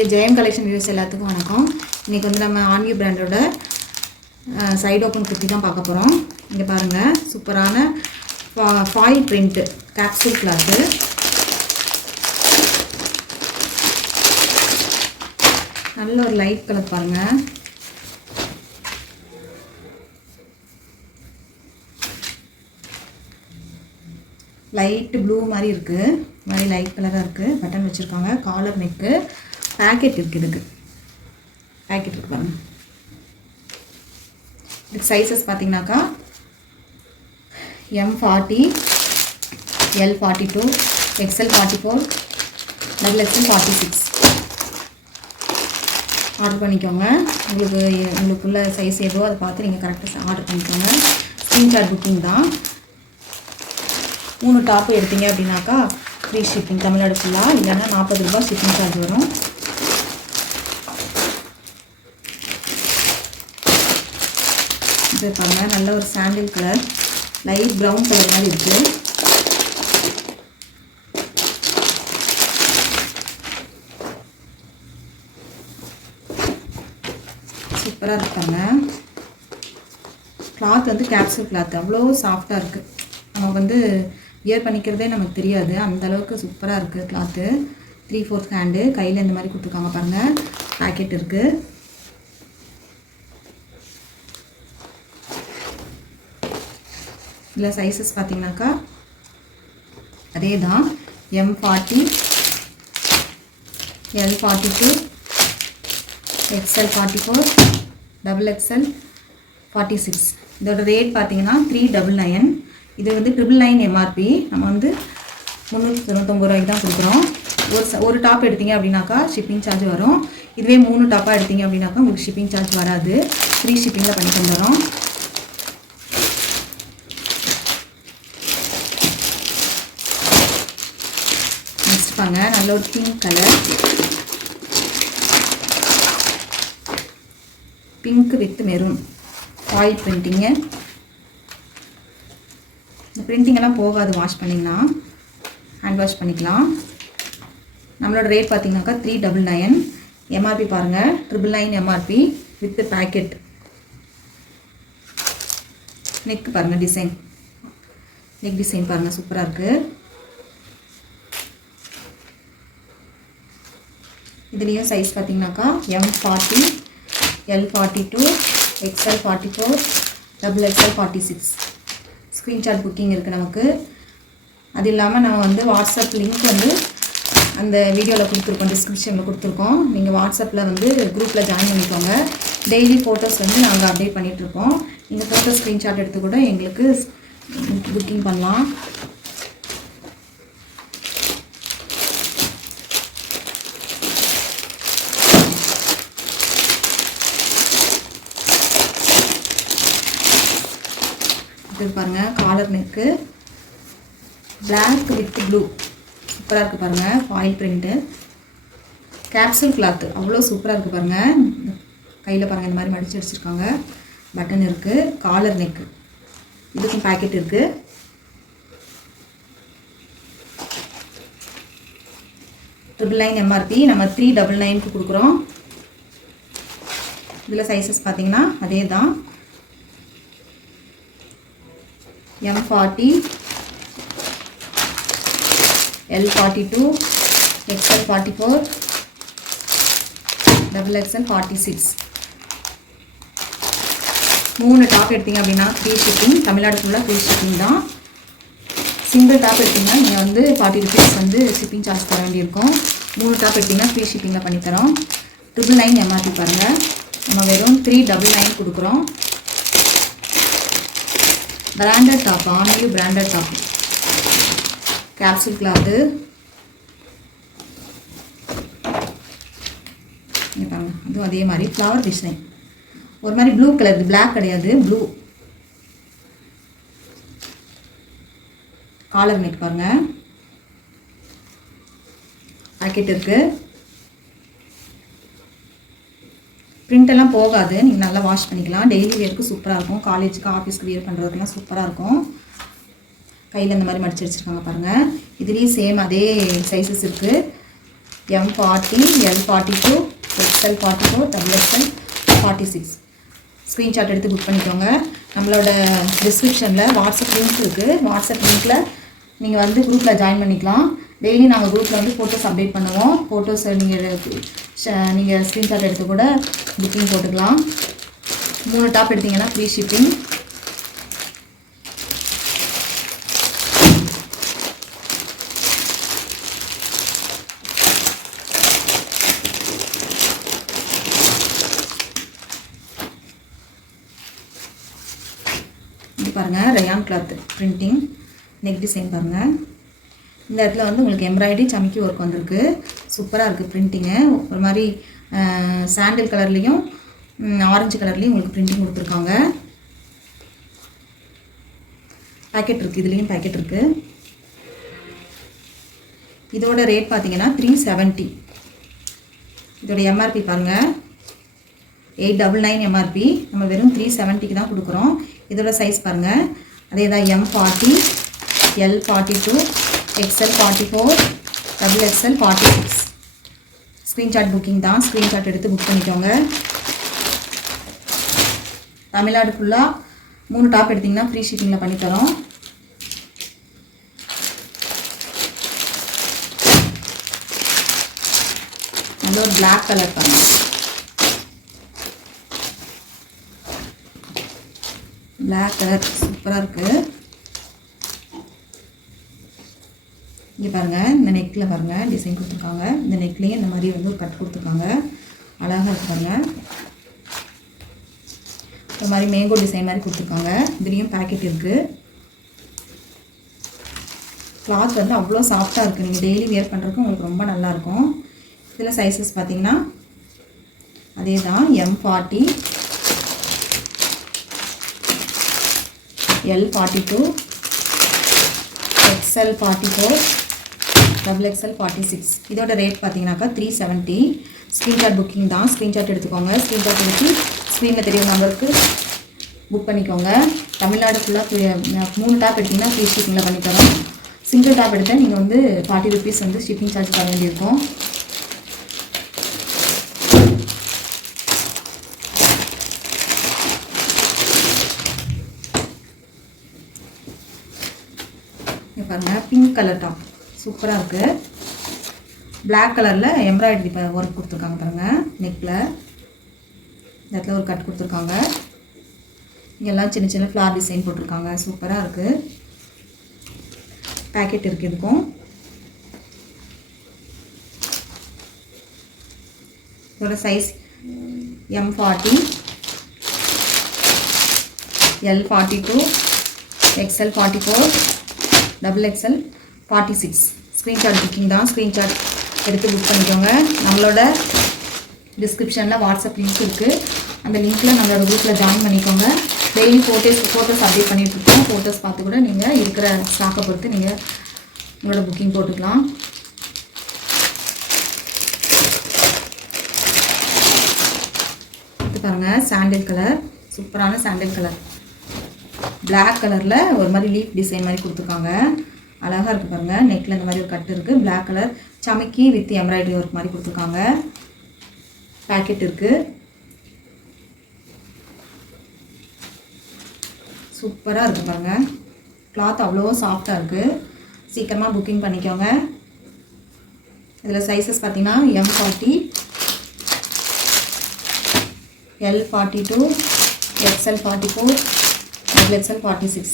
என்னுடைய ஜெயம் collection views எல்லாத்துக்கும் வணக்கம். இன்றைக்கி வந்து நம்ம ஆன்வி பிராண்டோட சைடு ஓப்பன் குர்த்தி தான் பார்க்க போகிறோம். இங்கே பாருங்கள், சூப்பரான ஃபாயில் பிரிண்ட்டு கேப்சூல் கிளாத்து. நல்ல ஒரு லைட் கலர் பாருங்கள். லைட்டு ப்ளூ மாதிரி இருக்குது, மாதிரி லைட் கலராக இருக்குது. பட்டன் வச்சுருக்காங்க, காலர் நெக்கு, பேக்கெட் இருக்குது. இதுக்கு பேக்கெட் இருக்குது பாருங்கள். இதுக்கு சைஸஸ் பார்த்தீங்கன்னாக்கா M40, L42, XL44, XL 46 order பண்ணிக்கோங்க. உங்களுக்குள்ள சைஸ் ஏதோ அதை பார்த்து நீங்கள் கரெக்டாக ஆர்டர் பண்ணிக்கோங்க. ஸ்க்ரீன்ஷாட் புக்கிங் தான். 3 டாப்பு எடுத்தீங்க அப்படின்னாக்கா ஃப்ரீ ஷிப்பிங் தமிழ்நாடு ஃபுல்லாக, இல்லைன்னா 40 ரூபா ஷிப்பிங் சார்ஜ் வரும். இது பாருங்கள், நல்ல ஒரு சாண்டில் கலர், லைட் ப்ரௌன் கலர் மாதிரி இருக்குது. சூப்பராக இருக்காங்க. கிளாத் வந்து கேப்சூல் கிளாத், அவ்வளோ சாஃப்டாக இருக்குது. நம்ம வந்து வியர் பண்ணிக்கிறதே நமக்கு தெரியாது, அந்த அளவுக்கு சூப்பராக இருக்குது கிளாத்து. 3/4 ஹேண்டு, கையில் இந்த மாதிரி கொடுத்துருக்காங்க பாருங்கள். பேக்கெட் இருக்குது. இதில் சைஸஸ் பார்த்தீங்கன்னாக்கா அதே தான். M40, L42, XL44, XXL 46. இதோட ரேட் பார்த்தீங்கன்னா 399. இது வந்து 999 MRP. நம்ம வந்து 399 ரூபாய்க்கு தான் கொடுக்குறோம். ஒரு டாப் எடுத்தீங்க அப்படின்னாக்கா ஷிப்பிங் சார்ஜ் வரும். இதுவே 3 டாப்பாக எடுத்தீங்க அப்படின்னாக்கா உங்களுக்கு ஷிப்பிங் சார்ஜ் வராது, ஃப்ரீ ஷிப்பிங்கில் பண்ணி தந்துடுறோம். நெக்ஸ்ட் பாங்க, நல்ல ஒரு pink colour, pink with maroon foil printing. இந்த பிரிண்டிங்கெல்லாம் போகாது, வாஷ் பண்ணிங்கன்னா ஹேண்ட் வாஷ் பண்ணிக்கலாம். நம்மளோட ரேட் பார்த்தீங்கன்னாக்கா 399. MRP பாருங்கள், 999 MRP வித் பேக்கெட். நெக் பாருங்கள், டிசைன், நெக் டிசைன் பாருங்கள், சூப்பராக இருக்குது. இதுலேயும் சைஸ் பார்த்தீங்கன்னாக்கா M40, L42, XL44, XXL 46. Screenshot booking இருக்குது நமக்கு. அது இல்லாமல் நான் வந்து வாட்ஸ்அப் லிங்க் வந்து அந்த வீடியோவில் கொடுத்துருக்கோம், டிஸ்கிரிப்ஷனில் கொடுத்துருக்கோம். நீங்கள் வாட்ஸ்அப்பில் வந்து குரூப்பில் ஜாயின் பண்ணிக்கோங்க. டெய்லி ஃபோட்டோஸ் வந்து நாங்கள் அப்டேட் பண்ணிகிட்ருக்கோம். இந்த ஃபோட்டோ ஸ்க்ரீன்ஷாட் எடுத்து கூட எங்களுக்கு புக்கிங் பண்ணலாம். இது பாருங்கள், collar neck, black with blue, சூப்பராக இருக்குது பாருங்கள். ஃபாயில் பிரிண்ட்டு, கேப்சூல் கிளாத்து, அவ்வளோ சூப்பராக இருக்குது பாருங்கள். கையில் பாருங்கள், இந்த மாதிரி மடித்து வச்சுருக்காங்க. பட்டன் இருக்குது, காலர் நெக்கு, இதுக்கும் பேக்கெட் இருக்குது. $999 MRP, நம்ம 399க்கு கொடுக்குறோம். இதில் சைஸஸ் பார்த்தீங்கன்னா அதே தான். M40, L42, XL44, XXL 46. 3 top எடுத்தீங்க அப்படின்னா ஃப்ரீ ஷிப்பிங், தமிழ்நாடு ஃபுல்லாக ஃப்ரீ ஷிப்பிங் தான். சிங்கிள் டாப் எடுத்திங்கன்னா நீங்கள் வந்து 40 rupees வந்து ஷிப்பிங் சார்ஜ் தர வேண்டியிருக்கும். 3 டாப் எடுத்திங்கன்னா ஃப்ரீ ஷிப்பிங்கில் பண்ணித்தரோம். 999 MRP பாருங்கள், நம்ம வெறும் 399 கொடுக்குறோம். பிராண்டட் டாப், ஆன்வி பிராண்டட் டாப், கேப்சூல் கிளாத்து. பாருங்க, அதுவும் அதே மாதிரி ஃப்ளவர் டிசைன், ஒரு மாதிரி ப்ளூ கலர், பிளாக் கிடையாது, ப்ளூ. காலர் நெக் பாருங்கள், பேக்கெட் இருக்குது. பிரிண்டெல்லாம் போகாது, நீங்கள் நல்லா வாஷ் பண்ணிக்கலாம். டெய்லி வேருக்கு சூப்பராக இருக்கும், காலேஜுக்கு ஆஃபீஸ்க்கு வியர் பண்ணுறதுக்கெல்லாம் சூப்பராக இருக்கும். கையில் இந்த மாதிரி மடித்து வச்சுருக்காங்க பாருங்கள். இதுலேயும் சேம் அதே சைஸஸ் இருக்குது. M40, L42, XL 44, XXL 46. Screenshot எடுத்து புக் பண்ணிக்கோங்க. நம்மளோட டிஸ்கிரிப்ஷனில் வாட்ஸ்அப் லிங்க் இருக்குது. வாட்ஸ்அப் லிங்க்கில் நீங்கள் வந்து குரூப்பில் ஜாயின் பண்ணிக்கலாம். டெய்லி நாங்கள் குரூப்பில் வந்து ஃபோட்டோஸ் அப்டேட் பண்ணுவோம். ஃபோட்டோஸை நீங்கள் ஸ்க்ரீன்ஷாட் எடுத்து கூட புக்கிங் போட்டுக்கலாம். 3 டாப் எடுத்திங்கன்னா ஃப்ரீ ஷிப்பிங். இது பாருங்கள், rayon cloth printing neck design பாருங்கள். இந்த இடத்துல வந்து உங்களுக்கு எம்ப்ராய்டரி சமிக்கி ஒர்க் வந்திருக்கு. சூப்பராக இருக்குது பிரிண்டிங்கு. ஒரு மாதிரி சாண்டில் கலர்லேயும் ஆரஞ்சு கலர்லேயும் உங்களுக்கு பிரிண்டிங் கொடுத்துருக்காங்க. பேக்கெட் இருக்குது, இதுலேயும் பேக்கெட் இருக்குது. இதோட ரேட் பார்த்தீங்கன்னா 370. இதோட எம்ஆர்பி பாருங்கள், 899 எம்ஆர்பி. நம்ம வெறும் 370க்கு தான் கொடுக்குறோம். இதோட சைஸ் பாருங்கள், அதே தான் M40, L42, XL 44, XXL 46. Screenshot booking தான். ஸ்க்ரீன்ஷாட் எடுத்து புக் பண்ணிக்கோங்க. தமிழ்நாடு ஃபுல்லாக 3 டாப் எடுத்திங்கன்னா ஃப்ரீ ஷிப்பிங்கில் பண்ணித்தரோம். நல்ல ஒரு பிளாக் கலர் பாருங்கள். பிளாக் கலர் சூப்பராக இருக்குது. இங்கே பாருங்கள், இந்த நெக்கில் பாருங்கள் டிசைன் கொடுத்துருக்காங்க. இந்த நெக்லேயும் இந்த மாதிரி வந்து ஒரு கட் கொடுத்துருக்காங்க. அழகாக இருக்கு பாருங்கள். இந்த மாதிரி மேங்கோ டிசைன் மாதிரி கொடுத்துருக்காங்க. இதுலேயும் பேக்கெட் இருக்குது. கிளாத் வந்து அவ்வளோ சாஃப்டாக இருக்குது. நீங்கள் டெய்லி வியர் பண்ணுறதுக்கு உங்களுக்கு ரொம்ப நல்லாயிருக்கும். இதில் சைஸஸ் பார்த்தீங்கன்னா அதே தான், M40, L42, XL 44, XXL 46. இதோட ரேட் பார்த்தீங்கன்னாக்கா 370. ஸ்க்ரீன்ஷாட் புக்கிங் தான். ஸ்க்ரீன்ஷாட் எடுத்துக்கோங்க. ஸ்க்ரீன்ஷாட் எடுத்து ஸ்க்ரீனில் தெரியும் நம்பருக்கு புக் பண்ணிக்கோங்க. தமிழ்நாடு ஃபுல்லாக 3 டாப் எடுத்திங்கன்னா ஃப்ரீ ஷிப்பிங்கில் பண்ணித்தரோம். சிங்கிள் டாப் எடுத்தால் நீங்கள் வந்து 40 ருபீஸ் வந்து ஷிப்பிங் சார்ஜ் பண்ண வேண்டியிருக்கும். பாருங்கள், பிங்க் கலர் டாப் சூப்பராக இருக்குது. பிளாக் கலரில் எம்ப்ராய்டரி ஒர்க் கொடுத்துருக்காங்க பாருங்கள். நெக்கில் இந்த இடத்துல ஒரு கட் கொடுத்துருக்காங்க. இங்கெல்லாம் சின்ன சின்ன ஃப்ளார் டிசைன் போட்டிருக்காங்க. சூப்பராக இருக்குது. பேக்கெட் இருக்குது. இதுக்கும் இதோட size M40, L42, XL 44, XXL 46. Screenshot booking தான். ஸ்க்ரீன்ஷாட் எடுத்து புக் பண்ணிக்கோங்க. நம்மளோட டிஸ்கிரிப்ஷனில் வாட்ஸ்அப் லிங்க் இருக்குது. அந்த லிங்க்கில் நம்மளோட குரூப்பில் ஜாயின் பண்ணிக்கோங்க. டெய்லி ஃபோட்டோஸ் அப்டேட் பண்ணிகிட்ருக்கோம். ஃபோட்டோஸ் பார்த்து கூட நீங்கள் இருக்கிற ஸ்டாக்கை பொறுத்து நீங்கள் உங்களோட புக்கிங் போட்டுக்கலாம். இது பாருங்கள், சாண்டில் கலர் சூப்பரான சாண்டில் கலர். பிளாக் கலரில் ஒரு மாதிரி லீஃப் டிசைன் மாதிரி கொடுத்துருக்காங்க. அழகாக இருக்குது பாருங்கள். நெக்கில் இந்த மாதிரி ஒரு கட்டு இருக்குது. பிளாக் கலர் சமிக்கி வித் எம்ப்ராய்டரி ஒர்க் மாதிரி கொடுத்துருக்காங்க. பேக்கெட் இருக்குது. சூப்பராக இருக்குது பாருங்கள். கிளாத் அவ்வளோ சாஃப்டாக இருக்குது. சீக்கிரமாக புக்கிங் பண்ணிக்கோங்க. இதில் சைஸஸ் பார்த்தீங்கன்னா M40, L42, XL 44, XXL 46.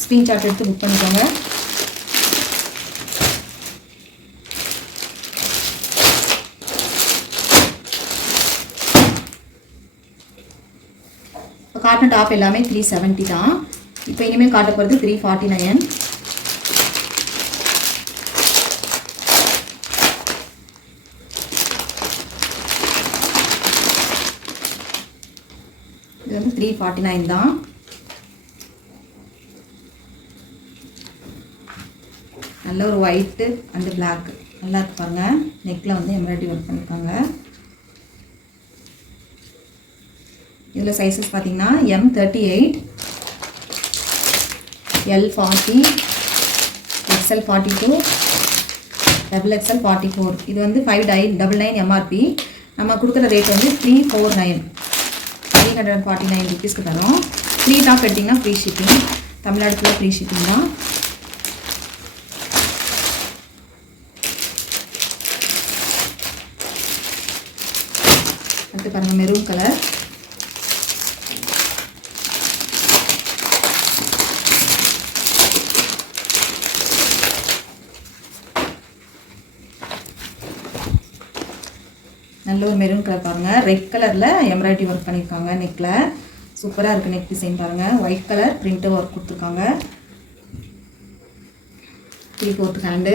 Screenshot எடுத்து புக் பண்ணிக்கோங்க. இப்போ காட்டன் டாப் எல்லாமே 370 தான். இப்போ இனிமேல் காட்ட போகிறது 349. இது வந்து 349 தான். நல்ல ஒரு ஒயிட்டு அண்ட் பிளாக் நல்லா இருக்கு பாருங்கள். நெக்கில் வந்து எம்ப்ராய்டரி ஒர்க் பண்ணியிருக்காங்க. இதில் சைஸஸ் பார்த்தீங்கன்னா M38, L40, XL 42, XXL 44. இது வந்து 599 MRP. நம்ம கொடுக்குற ரேட் வந்து 349, 349 rupeesக்கு தரோம். 3 டாப் எடுத்திங்கன்னா ஃப்ரீ ஷிப்பிங். தமிழ்நாடு ஃபுல்லாக ஃப்ரீ ஷிப்பிங் தான். அடுத்து பாருங்கள் மெரூன் கலர். நல்ல ஒரு மெரூன் கலர் பாருங்கள். ரெட் கலரில் எம்ப்ராய்டரி ஒர்க் பண்ணியிருக்காங்க நெக்கில். சூப்பராக இருக்குது நெக் டிசைன் பாருங்கள். ஒயிட் கலர் பிரிண்ட்டு ஒர்க் கொடுத்துருக்காங்க. 3/4 ஹேண்டு.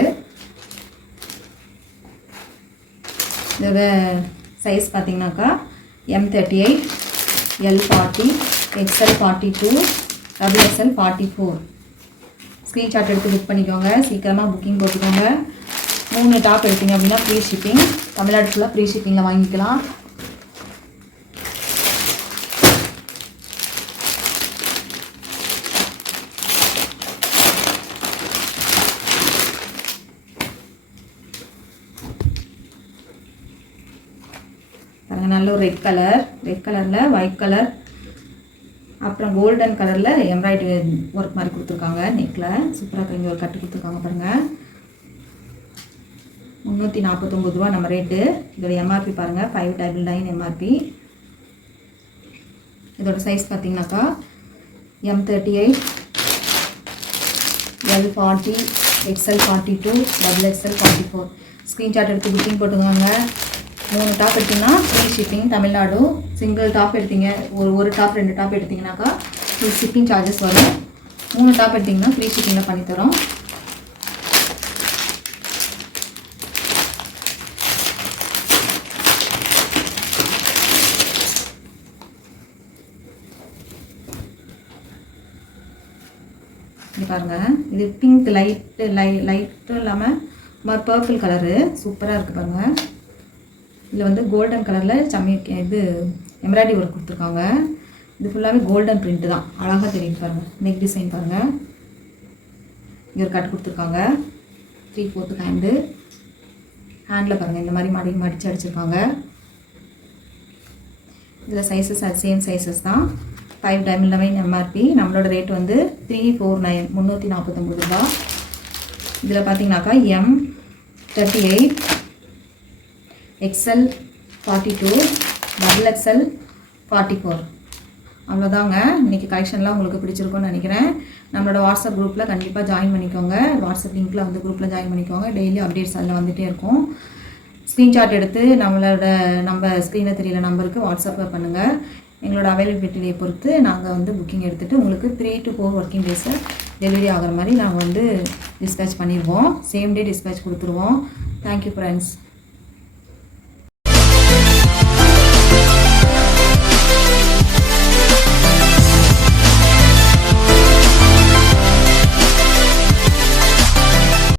இதோட சைஸ் பார்த்தீங்கன்னாக்கா M38, L40, XL 42, XXL 44. Screenshot எடுத்து புக் பண்ணிக்கோங்க. சீக்கிரமாக புக்கிங் போட்டுக்கோங்க. 3 டாப் எடுத்தீங்க அப்படின்னா ஃப்ரீ ஷிப்பிங். தமிழ்நாடு ஃபுல்லாக ஃப்ரீ ஷிப்பிங்கில் வாங்கிக்கலாம். பாருங்கள் நல்ல ஒரு ரெட் கலரில் ஒயிட் கலர் அப்புறம் கோல்டன் கலரில் எம்ப்ராய்டரி ஒர்க் மாதிரி கொடுத்துருக்காங்க நெக்கில். சூப்பராக இங்கே ஒரு கட்டு கொடுத்துருக்காங்க பாருங்கள். 349 ரூபா நம்ம ரேட்டு. இதோட எம்ஆர்பி பாருங்கள் 599 எம்ஆர்பி. இதோட சைஸ் பார்த்தீங்கன்னாக்கா M38, L40, XL 42, XXL 44. Screenshot எடுத்து புக்கிங் போட்டுக்கோங்க. 3 டாப் எடுத்திங்கன்னா free shipping Tamil Nadu. Single top எடுத்தீங்க, ஒரு டாப் 2 டாப் எடுத்திங்கனாக்கா ஃபுல் ஷிப்பிங் சார்ஜஸ் வரும். 3 டாப் எடுத்திங்கன்னா ஃப்ரீ ஷிப்பிங்கில் பண்ணித்தரோம். இங்கே பாருங்கள். இது பிங்க் லைட்டும் இல்லாமல் பர்பிள் கலரு சூப்பராக இருக்குது பாருங்கள். இதில் வந்து கோல்டன் கலரில் இது எம்ப்ராய்டரி ஒர்க் கொடுத்துருக்காங்க. இது ஃபுல்லாகவே கோல்டன் பிரிண்ட்டு தான். அழகாக தெரியும் பாருங்கள். நெக் டிசைன் பாருங்கள். இங்கே ஒரு கட் கொடுத்துருக்காங்க. 3/4 ஹேண்டு. ஹேண்டில் பாருங்கள் இந்த மாதிரி மடித்து அடிச்சிருக்காங்க. இதில் சைஸஸ் அது சேம் சைஸஸ் தான். 599 எம்ஆர்பி. நம்மளோட ரேட் வந்து 349, 349 ரூபா. இதில் பார்த்தீங்கன்னாக்கா M38, XL 42, XXL 44. அவ்வளோதாங்க. இன்றைக்கி கலெக்ஷன்லாம் உங்களுக்கு பிடிச்சிருக்கும்னு நினைக்கிறேன். நம்மளோட வாட்ஸ்அப் குரூப்பில் கண்டிப்பாக ஜாயின் பண்ணிக்கோங்க. வாட்ஸ்அப் லிங்க்கில் வந்து குரூப்பில் ஜாயின் பண்ணிக்கோங்க. டெய்லி அப்டேட்ஸ் அதில் வந்துகிட்டே இருக்கும். ஸ்க்ரீன்ஷாட் எடுத்து நம்ம ஸ்க்ரீனில் தெரியல நம்பருக்கு வாட்ஸ்அப்பில் பண்ணுங்கள். எங்களோட அவைலபிலிட்டியை பொறுத்து நாங்கள் வந்து புக்கிங் எடுத்துகிட்டு உங்களுக்கு 3 to 4 ஒர்க்கிங் டேஸில் டெலிவரி ஆகிற மாதிரி நாங்கள் வந்து டிஸ்பேச் பண்ணிடுவோம். சேம் டே டிஸ்பேச் கொடுத்துருவோம். Thank you friends.